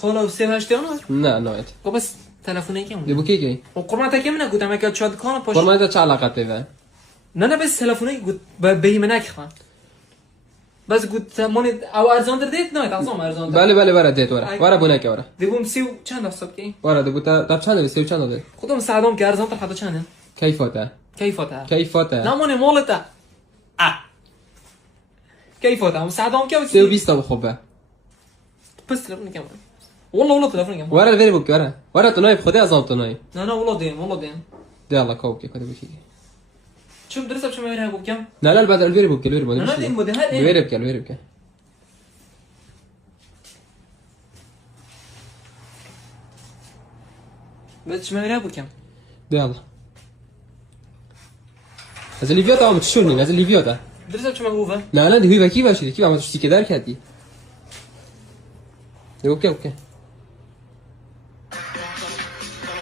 خلا و 381 نه نهایت خب بس تلفنی که دی مون بو کی و قرمت که من گفتم که شاد کان پاش قرمایت چه علاقه ته نه بس تلفنی گفت به من نخوام بس گفت مون او ارزان در دیت نه ارزان ارزان بله ورا دیت ورا بونه که ورا دیگم سی و چند حساب کی ورا دی بو تا چند سی چند ده خودم سعدام که ارزان تا حدا چنده کیفاته کیفاته نه مون مولته کیفاته هم سعدام که 320 خوبه بس تلفنی که والله تلفنی که ورا الفيري بوك ورا تناي بخدي ازام تناي نه والله دين دي الله كوكي كده بوكي شوف درسه بشو ما يرها ابو كم لا بعد الفيري بوك الفيري بوك انا دين بده هذا الفيري بوك بس شو ما يرها ابو كم دي الله هذا اللي فيوتا عم تشوني هذا اللي فيوتا درسه بشو ما هو لا دي هو كيف عم تشتي كده كده دي اوكي